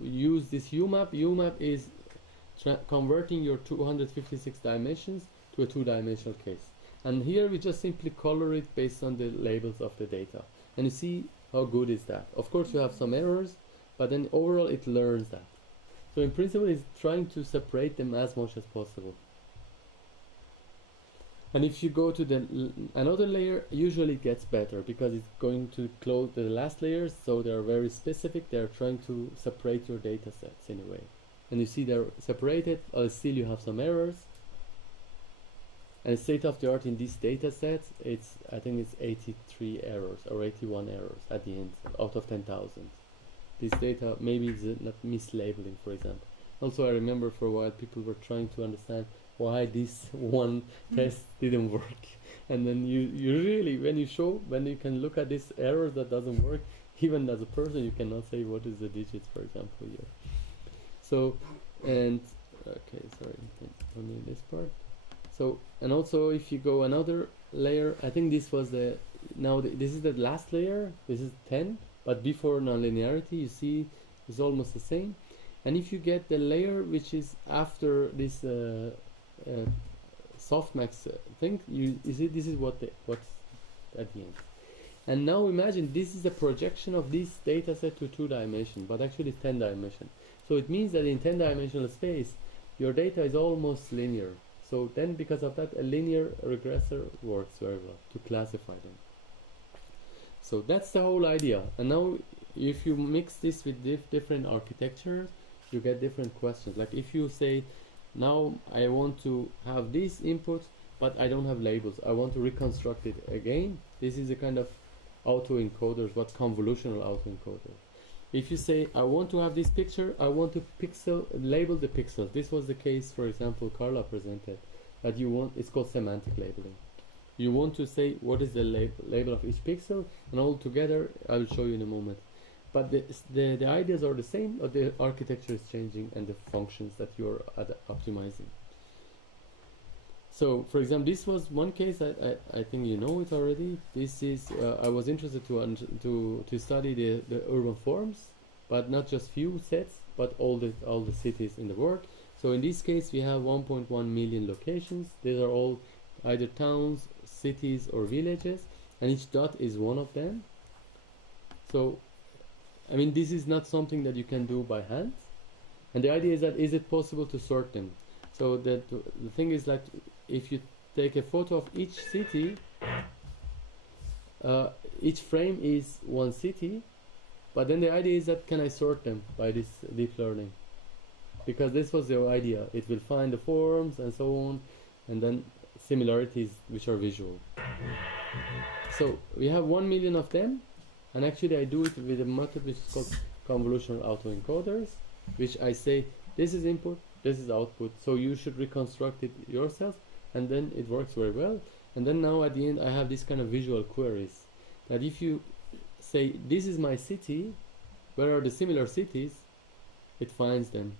use this UMAP is converting your 256 dimensions to a two-dimensional case. And here we just simply color it based on the labels of the data. And you see how good is that. Of course, you have some errors, but then overall it learns that. So in principle, it's trying to separate them as much as possible. And if you go to the another layer, usually it gets better because it's going to close the last layers, so they are very specific. They are trying to separate your data sets in a way. And you see they're separated, still you have some errors. And state of the art in these data sets, I think it's 83 errors or 81 errors at the end out of 10,000. This data, maybe it's not mislabeling, for example. Also, I remember for a while people were trying to understand why this one test didn't work. And then you really, when you can look at this error that doesn't work, even as a person, you cannot say what is the digits, for example, here. So, and, okay, sorry, only this part. So, and also if you go another layer, I think this was this is the last layer, this is 10. But before nonlinearity, you see it's almost the same. And if you get the layer which is after this softmax thing, you see this is what's at the end. And now imagine this is a projection of this data set to 2 dimension, but actually it's 10 dimension. So it means that in 10 dimensional space, your data is almost linear. So then because of that, a linear regressor works very well to classify them. So that's the whole idea. And now if you mix this with different architectures, you get different questions. Like if you say, now I want to have this input, but I don't have labels. I want to reconstruct it again. This is a kind of autoencoders, what convolutional autoencoder. If you say, I want to have this picture, I want to label the pixels. This was the case, for example, Carla presented, that it's called semantic labeling. You want to say what is the label of each pixel, and all together, I will show you in a moment. But the ideas are the same, but the architecture is changing and the functions that you're optimizing. So, for example, this was one case. I think you know it already. This is I was interested to study the urban forms, but not just few sets, but all the cities in the world. So in this case, we have 1.1 million locations. These are all either towns, cities, or villages, and each dot is one of them. So, I mean, this is not something that you can do by hand. And the idea is that, is it possible to sort them? So that the thing is like, if you take a photo of each city, each frame is one city, but then the idea is that can I sort them by this deep learning? Because this was the idea. It will find the forms and so on, and then similarities which are visual. So we have 1 million of them, and actually I do it with a method which is called convolutional autoencoders, which I say this is input, this is output, so you should reconstruct it yourself, and then it works very well. And then now at the end I have this kind of visual queries, that if you say this is my city, where are the similar cities, it finds them.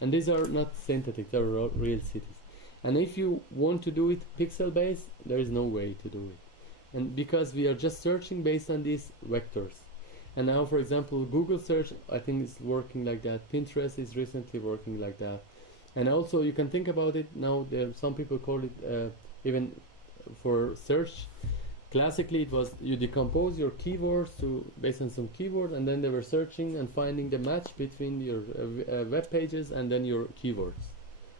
And these are not synthetic, they are real cities. And if you want to do it pixel based, there is no way to do it. And because we are just searching based on these vectors. And now, for example, Google search, I think is working like that. Pinterest is recently working like that. And also you can think about it now, some people call it even for search. Classically it was you decompose your keywords based on some keyword, and then they were searching and finding the match between your web pages and then your keywords.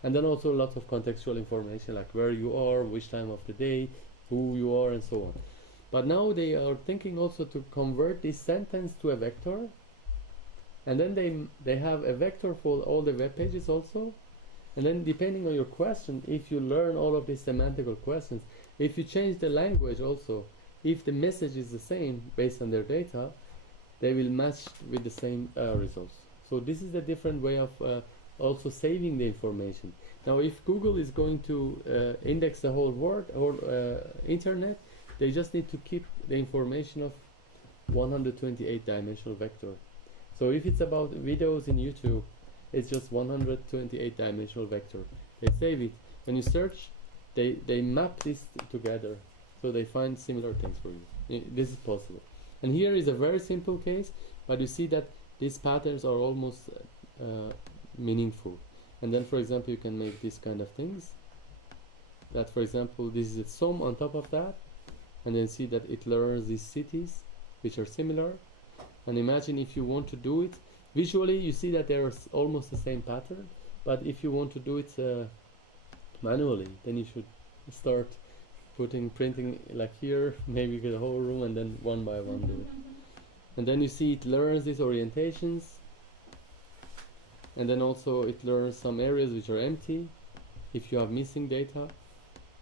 And then also lots of contextual information like where you are, which time of the day, who you are, and so on. But now they are thinking also to convert this sentence to a vector, and then they have a vector for all the web pages also. And then depending on your question, if you learn all of these semantical questions, if you change the language also, if the message is the same based on their data, they will match with the same results. So this is a different way of also saving the information. Now if Google is going to index the whole world or internet, they just need to keep the information of 128 dimensional vector. So if it's about videos in YouTube, it's just 128 dimensional vector. They save it. When you search, they map this together, so they find similar things for you. This is possible. And here is a very simple case, but you see that these patterns are almost meaningful. And then, for example, you can make these kind of things. That, for example, this is a sum on top of that, and then see that it learns these cities which are similar. And imagine if you want to do it visually, you see that there is almost the same pattern. But if you want to do it manually, then you should start printing like here, maybe the whole room, and then one by one do it. And then you see it learns these orientations, and then also it learns some areas which are empty if you have missing data.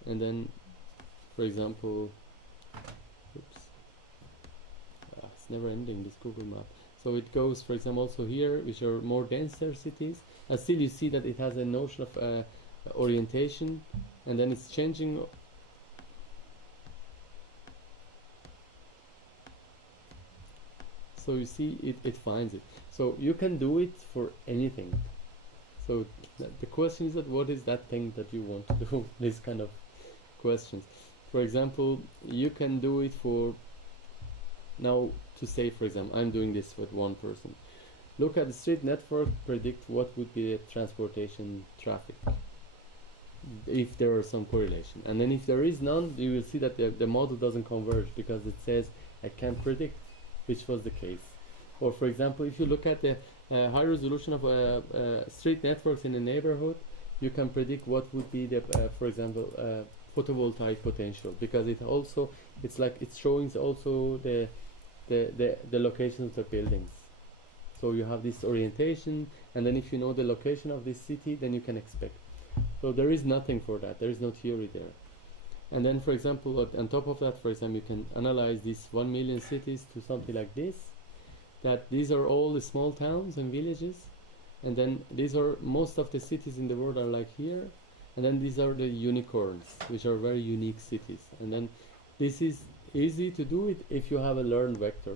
And then, for example, it's never ending, this Google map. So it goes, for example, also here, which are more denser cities, and still you see that it has a notion of orientation, and then it's changing. So you see it finds it. So you can do it for anything. So the question is that what is that thing that you want to do? This kind of questions. For example, you can do it for now to say, for example, I'm doing this with one person. Look at the street network, predict what would be the transportation traffic, if there are some correlation. And then if there is none, you will see that the model doesn't converge because it says I can't predict, which was the case. Or for example, if you look at the high resolution of street networks in a neighborhood, you can predict what would be the, for example, photovoltaic potential, because it's like it's showing also the locations of the buildings. So you have this orientation, and then if you know the location of this city, then you can expect. So there is nothing for that, there is no theory there. And then, for example, on top of that, for example, you can analyze these 1 million cities to something like this, that these are all the small towns and villages, and then these are most of the cities in the world are like here, and then these are the unicorns, which are very unique cities. And then this is easy to do it if you have a learned vector.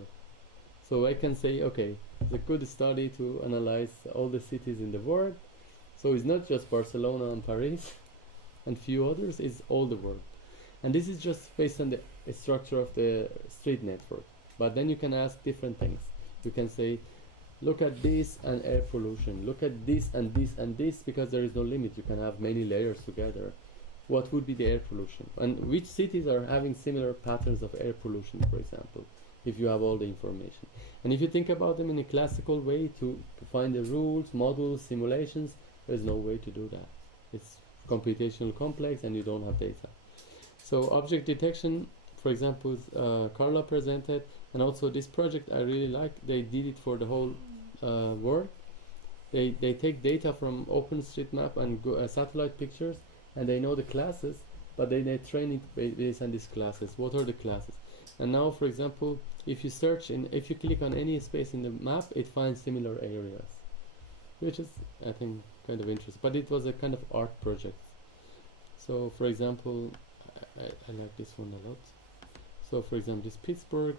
So I can say, okay, it's a good study to analyze all the cities in the world. So it's not just Barcelona and Paris and few others, it's all the world. And this is just based on the structure of the street network. But then you can ask different things. You can say, look at this and air pollution, look at this and this and this, because there is no limit. You can have many layers together. What would be the air pollution? And which cities are having similar patterns of air pollution, for example, if you have all the information. And if you think about them in a classical way to find the rules, models, simulations, there's no way to do that. it's computational complex and you don't have data. So object detection, for example, Carla presented, and also this project I really like. They did it for the whole world. They take data from OpenStreetMap and satellite pictures, and they know the classes, but they train it based on these classes. What are the classes? And now, for example, if you if you click on any space in the map, it finds similar areas, which is, I think, kind of interesting. But it was a kind of art project. So, for example, I like this one a lot. So, for example, this Pittsburgh.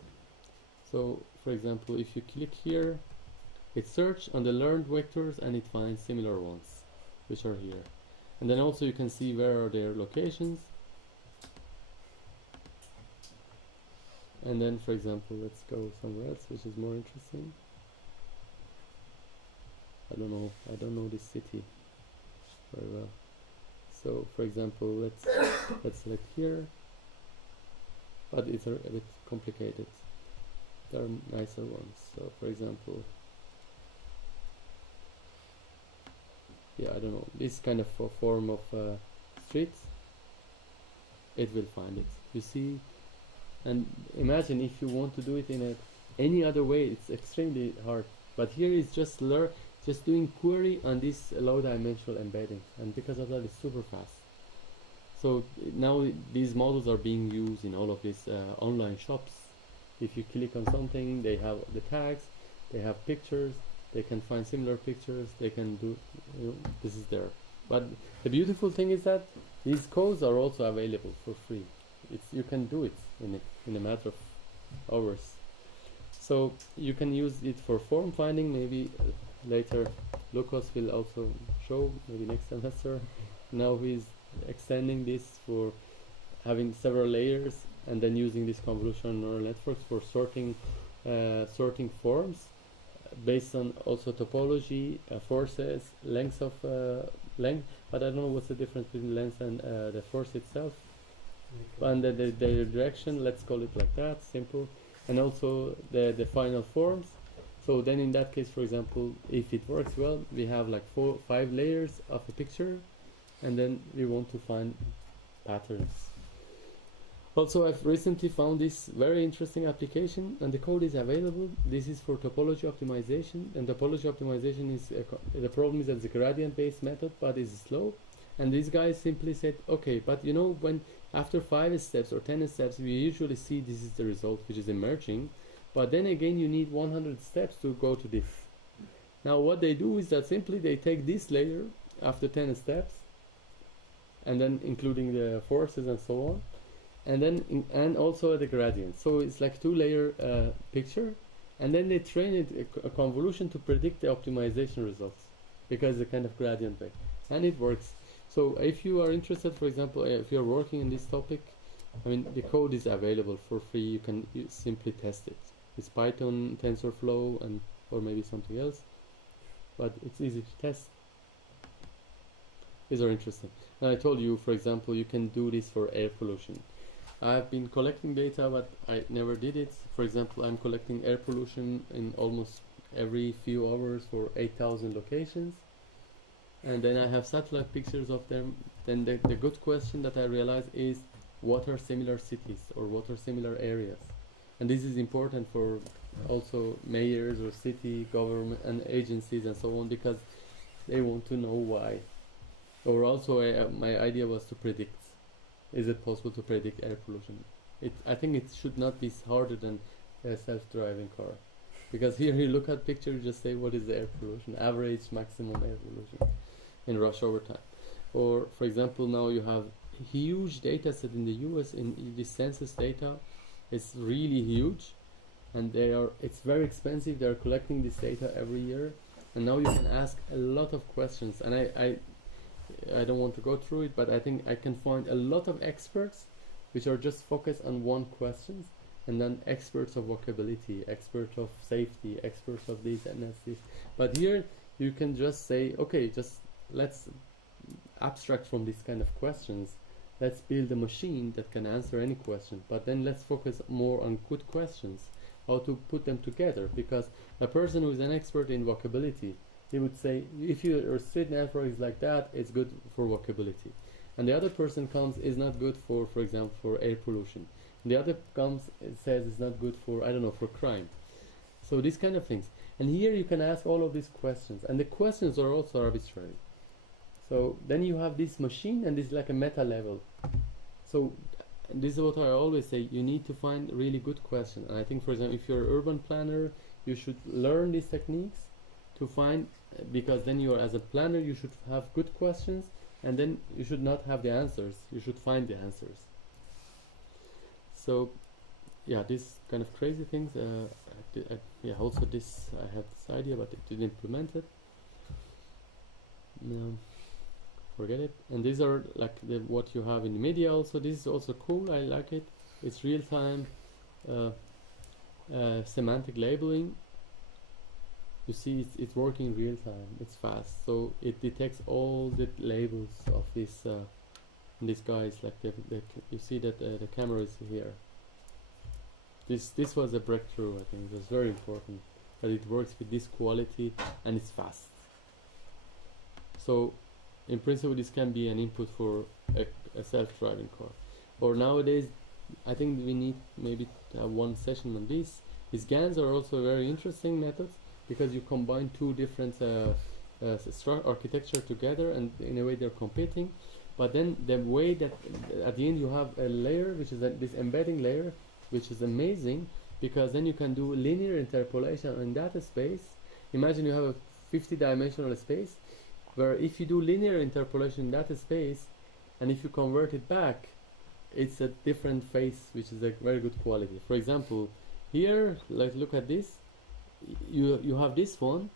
So, for example, if you click here, it searches on the learned vectors and it finds similar ones, which are here. And then also you can see where are their locations. And then, for example, let's go somewhere else, which is more interesting. I don't know this city very well. So, for example, let's select here, but it's a bit complicated. There are nicer ones. So, for example, yeah, I don't know, this kind of form of streets, it will find it. You see, and imagine if you want to do it in any other way, it's extremely hard. But here is just doing query on this low-dimensional embedding, and because of that, it's super fast. So now these models are being used in all of these online shops. If you click on something, they have the tags, they have pictures, they can find similar pictures, they can do, this is there. But the beautiful thing is that these codes are also available for free. You can do it in a matter of hours. So you can use it for form finding. Maybe later Lucas will also show, maybe next semester. Now he's extending this for having several layers and then using these convolutional neural networks for sorting forms based on also topology, forces, length of length, but I don't know what's the difference between length and the force itself. And the direction, let's call it like that, simple. And also the final forms. So then in that case, for example, if it works well, we have like 5 layers of a picture, and then we want to find patterns. Also, I've recently found this very interesting application, and the code is available. This is for topology optimization, and topology optimization is the problem is that it's a gradient-based method, but it's slow. And these guys simply said, okay, but you know, when after 5 steps or 10 steps, we usually see this is the result, which is emerging. But then again, you need 100 steps to go to this. Now, what they do is that simply they take this layer after 10 steps, and then including the forces and so on, and then and also the gradient. So it's like 2-layer picture, and then they train it a convolution to predict the optimization results because it's a kind of gradient vector, and it works. So if you are interested, for example, if you're working in this topic, I mean, the code is available for free. You can simply test it. It's Python, TensorFlow, and or maybe something else, but it's easy to test. These are interesting. Now I told you, for example, you can do this for air pollution. I've been collecting data, but I never did it. For example, I'm collecting air pollution in almost every few hours for 8,000 locations. And then I have satellite pictures of them. Then the good question that I realize is, what are similar cities or what are similar areas? And this is important for also mayors or city government and agencies and so on, because they want to know why. Or also my idea was to predict. Is it possible to predict air pollution? I think it should not be harder than a self-driving car. Because here you look at picture, you just say what is the air pollution, average, maximum air pollution in rush hour time. Or for example, now you have huge data set in the US in the census data. It's really huge, and it's very expensive. They are collecting this data every year, and now you can ask a lot of questions. And I don't want to go through it, but I think I can find a lot of experts which are just focused on one question, and then experts of workability, experts of safety, experts of this and this. But here you can just say, okay, just let's abstract from these kind of questions. Let's build a machine that can answer any question, but then let's focus more on good questions, how to put them together, because a person who is an expert in vocability he would say, if your street network is like that, it's good for walkability. And the other person comes, is not good for example, for air pollution. And the other comes, it says it's not good for, I don't know, for crime. So these kind of things. And here you can ask all of these questions, and the questions are also arbitrary. So then you have this machine, and this is like a meta level. So this is what I always say, you need to find really good questions. And I think, for example, if you're an urban planner, you should learn these techniques to find, because then you're, as a planner, you should have good questions, and then you should not have the answers, you should find the answers. So yeah, these kind of crazy things. Yeah, also this, I have this idea, but it didn't implement it. No, forget it. And these are like what you have in the media also. This is also cool, I like it. It's real-time semantic labeling. You see, it's working real time. It's fast, so it detects all the labels of these guys. Like you see that the camera is here. This was a breakthrough. I think it was very important that it works with this quality and it's fast. So, in principle, this can be an input for a self-driving car. Or nowadays, I think we need maybe to have one session on this. These GANs are also very interesting methods, because you combine two different architecture together, and in a way they're competing. But then the way that at the end you have a layer, which is this embedding layer, which is amazing, because then you can do linear interpolation in data space. Imagine you have a 50-dimensional space, where if you do linear interpolation in data space, and if you convert it back, it's a different face, which is a very good quality. For example, here, like, look at this. You have this one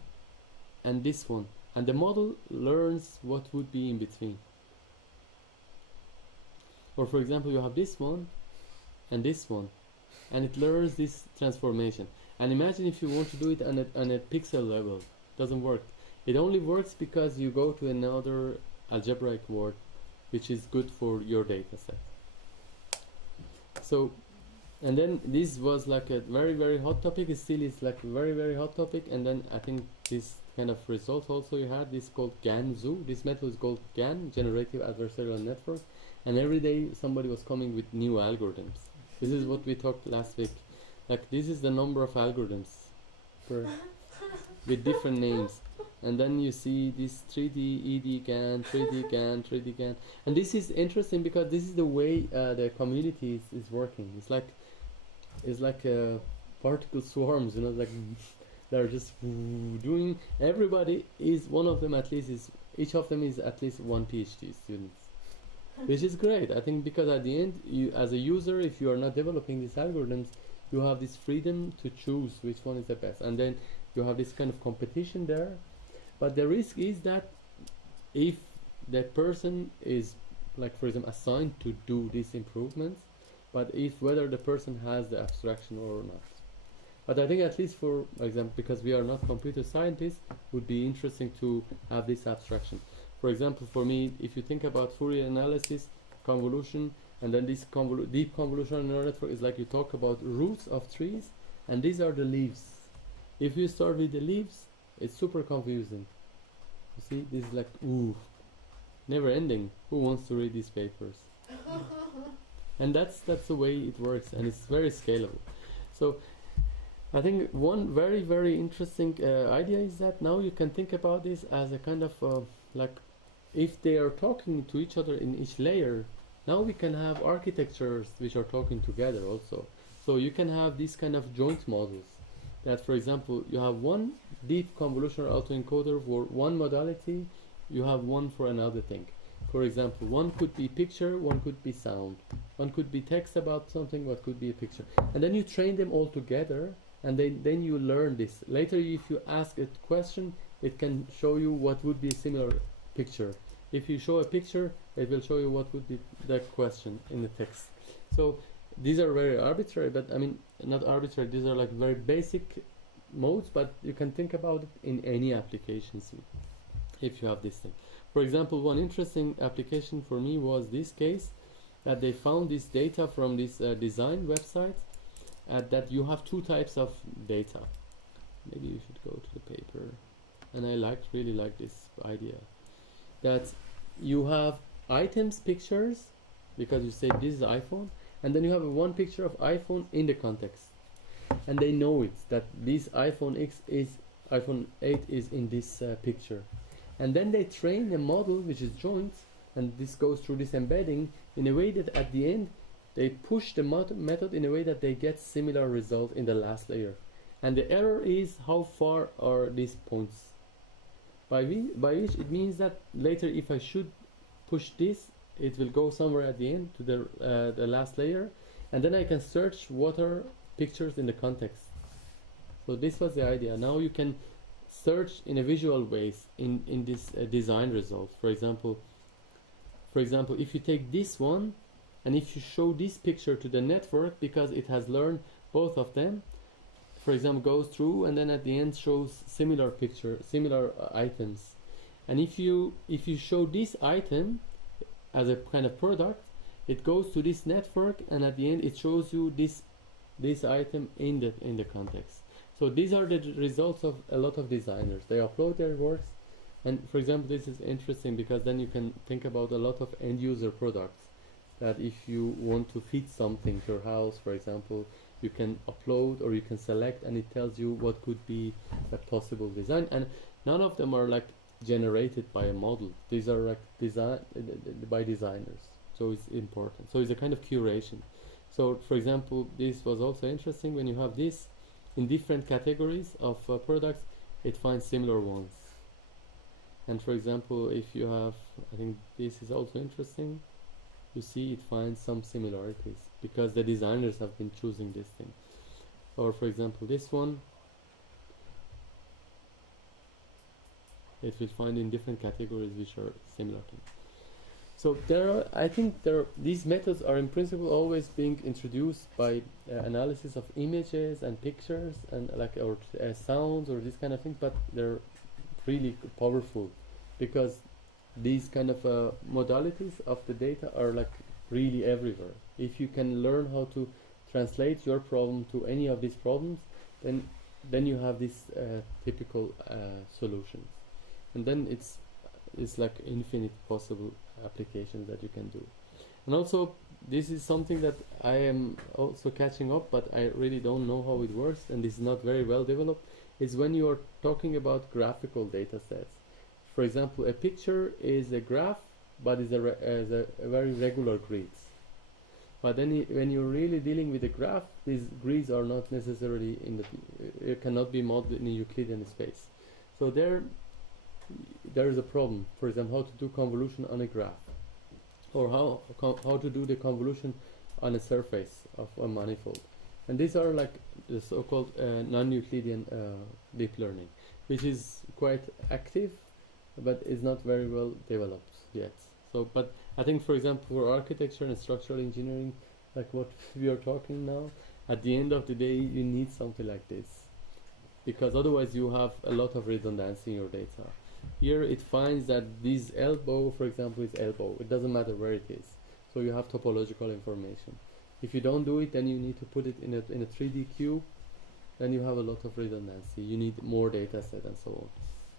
and this one, and the model learns what would be in between. Or for example, you have this one and this one, and it learns this transformation. And imagine if you want to do it on a pixel level, doesn't work. It only works because you go to another algebraic word, which is good for your data set. So, and then this was like a very, very hot topic. It still is like a very, very hot topic. And then I think this kind of result also you had, this called GAN-ZOO. This method is called GAN, Generative Adversarial Network. And every day somebody was coming with new algorithms. This is what we talked last week. Like, this is the number of algorithms with different names. And then you see this 3D, ED GAN, 3D GAN, 3D GAN. And this is interesting because this is the way the community is working. It's like particle swarms, you know, like they're just doing. Everybody is, one of them at least is, each of them is at least one PhD student, which is great. I think because at the end, you as a user, if you are not developing these algorithms, you have this freedom to choose which one is the best, and then you have this kind of competition there. But the risk is that if the person is, like, for example, assigned to do these improvements, but if whether the person has the abstraction or not. But I think at least for example, because we are not computer scientists, would be interesting to have this abstraction. For example, for me, if you think about Fourier analysis, convolution, and then this deep convolutional neural network is like you talk about roots of trees, and these are the leaves. If you start with the leaves, it's super confusing. You see, this is like, ooh, never ending. Who wants to read these papers? And that's the way it works, and it's very scalable. So I think one very, very interesting idea is that now you can think about this as a kind of like, if they are talking to each other in each layer, now we can have architectures which are talking together also. So you can have these kind of joint models that, for example, you have one deep convolutional autoencoder for one modality, you have one for another thing. For example, one could be picture, one could be sound, one could be text about something, what could be a picture. And then you train them all together, and then you learn this. Later, if you ask a question, it can show you what would be a similar picture. If you show a picture, it will show you what would be the question in the text. So these are very arbitrary, but I mean, not arbitrary, these are like very basic modes, but you can think about it in any applications if you have this thing. For example, one interesting application for me was this case, that they found this data from this design website, that you have two types of data. Maybe you should go to the paper. and I really like this idea, that you have items pictures, because you say this is iPhone, and then you have one picture of iPhone in the context, and they know it, that this iPhone 8 is in this picture, and then they train a model which is joint, and this goes through this embedding in a way that at the end they push the method in a way that they get similar result in the last layer, and the error is how far are these points, by which it means that later if I should push this, it will go somewhere at the end to the last layer, and then I can search what are pictures in the context. So this was the idea. Now you can search in a visual ways in this design result. For example, if you take this one and if you show this picture to the network, because it has learned both of them, for example, goes through and then at the end shows similar items, and if you show this item as a kind of product, it goes to this network, and at the end it shows you this item in the context. So these are the results of a lot of designers. They upload their works, and for example, this is interesting because then you can think about a lot of end user products, that if you want to fit something to your house, for example, you can upload or you can select, and it tells you what could be a possible design, and none of them are like generated by a model. These are like designed by designers, so it's important. So it's a kind of curation. So for example, this was also interesting. When you have this in different categories of products, it finds similar ones. And for example, if you have, I think this is also interesting, you see it finds some similarities because the designers have been choosing this thing. Or for example, this one, it will find in different categories which are similar to it. So these methods are in principle always being introduced by analysis of images and pictures and or sounds or this kind of things, but they're really powerful because these kind of modalities of the data are like really everywhere. If you can learn how to translate your problem to any of these problems, then you have these typical solutions, and then it's like infinite possible applications that you can do. And also this is something that I am also catching up, but I really don't know how it works, and this is not very well developed, is when you are talking about graphical data sets. For example, a picture is a graph, but is a very regular grids. But then when you're really dealing with a graph, these grids are not necessarily it cannot be modeled in a Euclidean space. So there is a problem. For example, how to do convolution on a graph, or how to do the convolution on a surface of a manifold. And these are like the so-called non-Euclidean deep learning, which is quite active, but is not very well developed yet. So, but I think, for example, for architecture and structural engineering, like what we are talking now, at the end of the day, you need something like this, because otherwise you have a lot of redundancy in your data. Here it finds that this elbow, for example, is elbow. It doesn't matter where it is. So you have topological information. If you don't do it, then you need to put it in a 3D cube. Then you have a lot of redundancy. You need more data set and so on.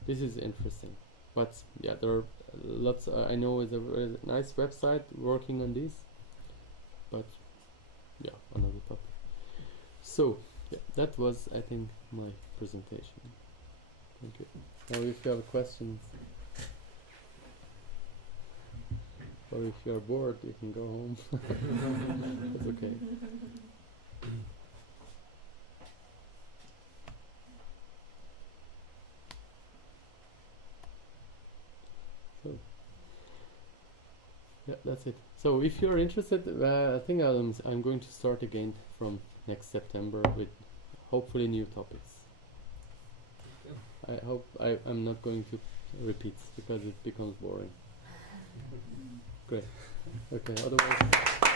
This is interesting. But yeah, there are lots. I know it's a very nice website working on this. But yeah, another topic. So yeah, that was, I think, my presentation. Thank you. Now if you have questions, or if you are bored, you can go home. That's okay. So yeah, that's it. So if you're interested, I think I'm going to start again from next September with hopefully new topics. I hope I'm not going to repeat because it becomes boring. Great. Okay, otherwise